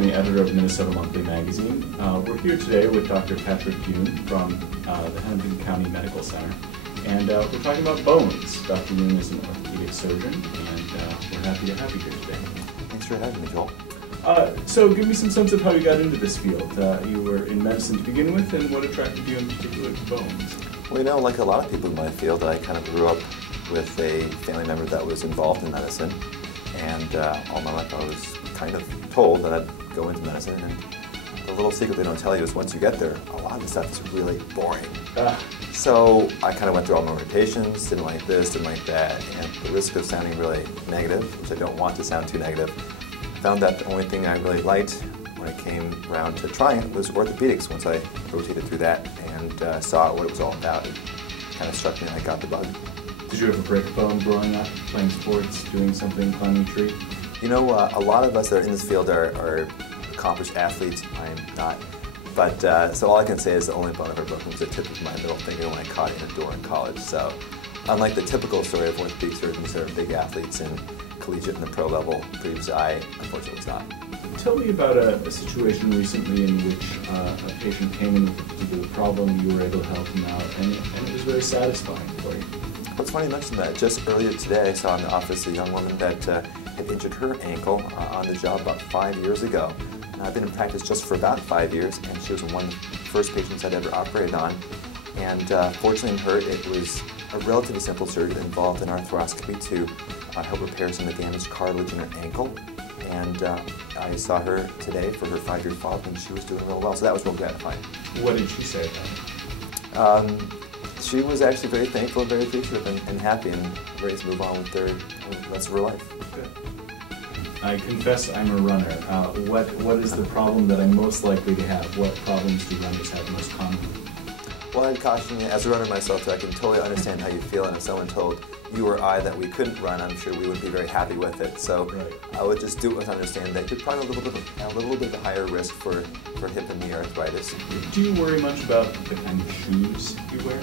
I'm the editor of Minnesota Monthly Magazine. We're here today with Dr. Patrick Yoon from the Hennepin County Medical Center, and we're talking about bones. Dr. Yoon is an orthopedic surgeon, and we're happy to have you here today. Thanks for having me, Joel. So give me some sense of how you got into this field. You were in medicine to begin with, and what attracted you in particular to bones? Well, you know, like a lot of people in my field, I kind of grew up with a family member that was involved in medicine, and all my life I was kind of told that I'd go into medicine, and the little secret they don't tell you is once you get there, a lot of the stuff is really boring. So I kind of went through all my rotations, didn't like this, didn't like that, and the risk of sounding really negative, which I don't want to sound too negative, found that the only thing I really liked when I came around to trying it was orthopedics. Once I rotated through that and saw what it was all about, it kind of struck me and I got the bug. Did you ever break a bone growing up, playing sports, doing something, climbing a tree? You know, a lot of us that are in this field are accomplished athletes. I am not. But, so all I can say is the only bone I've ever broken was the tip of my middle finger when I caught it in a door in college. So, unlike the typical story of orthopedic surgeons that are big athletes in collegiate and the pro level, proves I, unfortunately, was not. Tell me about a situation recently in which a patient came in with a particular problem, you were able to help them out, and it was very satisfying for you. Well, it's funny you mentioned that. Just earlier today, I saw in the office a young woman that had injured her ankle on the job about 5 years ago. And I've been in practice just for about 5 years, and she was one of the first patients I'd ever operated on. And fortunately in her, it was a relatively simple surgery that involved an arthroscopy to help repair some of the damaged cartilage in her ankle. And I saw her today for her 5-year follow-up, and she was doing real well. So that was real gratifying. What did she say about it? She was actually very thankful, very appreciative, and happy, and ready to move on with the rest of her life. Good. I confess I'm a runner. What is the problem that I'm most likely to have? What problems do runners have most commonly? Well, I'd caution you, as a runner myself, I can totally understand how you feel, and if someone told you or I that we couldn't run, I'm sure we would be very happy with it. So right. I would just do it with understanding that you're probably a little bit of a higher risk for hip and knee arthritis. Do you worry much about the kind of shoes you wear?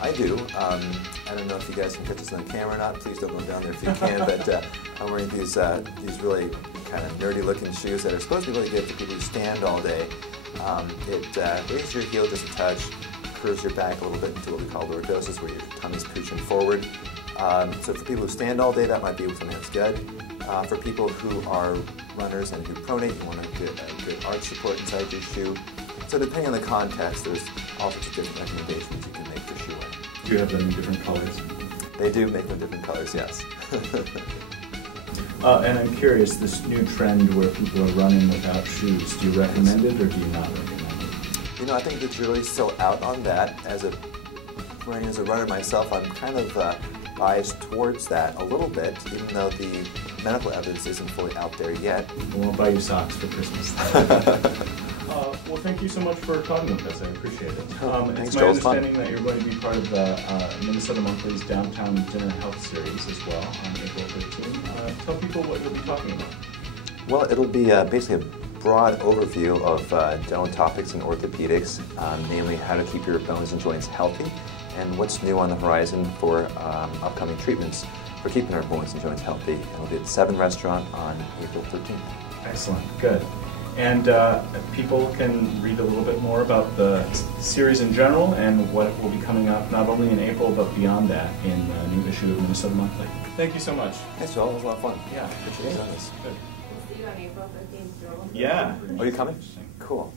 I do. I don't know if you guys can catch this on camera or not. Please don't go down there if you can. But I'm wearing these really kind of nerdy-looking shoes that are supposed to be really good for people who stand all day. It raises your heel just a touch, curves your back a little bit into what we call lordosis, where your tummy's pushing forward. So for people who stand all day, that might be something that's good. For people who are runners and who pronate, you want to get a good arch support inside your shoe. So depending on the context, there's all sorts of different recommendations you can make for shoe wear. Do you have them in different colors? They do make them different colors, yes. And I'm curious, this new trend where people are running without shoes, do you recommend it or do you not recommend it? You know, I think the jury's still out on that. As a runner myself, I'm kind of biased towards that a little bit, even though the medical evidence isn't fully out there yet. Well, I'll buy you socks for Christmas. Well, thank you so much for talking with us. I appreciate it. It's my understanding that you're going to be part of the Minnesota Monthly's Downtown Dinner Health Series as well on April 13. Tell people what you'll be talking about. Well, it'll be basically a broad overview of general topics in orthopedics, namely how to keep your bones and joints healthy and what's new on the horizon for upcoming treatments for keeping our bones and joints healthy. And it'll be at the 7 Restaurant on April 13th. Excellent. Good. And people can read a little bit more about the series in general and what will be coming up not only in April but beyond that in the new issue of Minnesota Monthly. Thank you so much. Thanks, Joel. It was a lot of fun. Yeah, appreciate it. This. Good. We'll see you on April 13th, Joel. Yeah. Are you coming? Cool.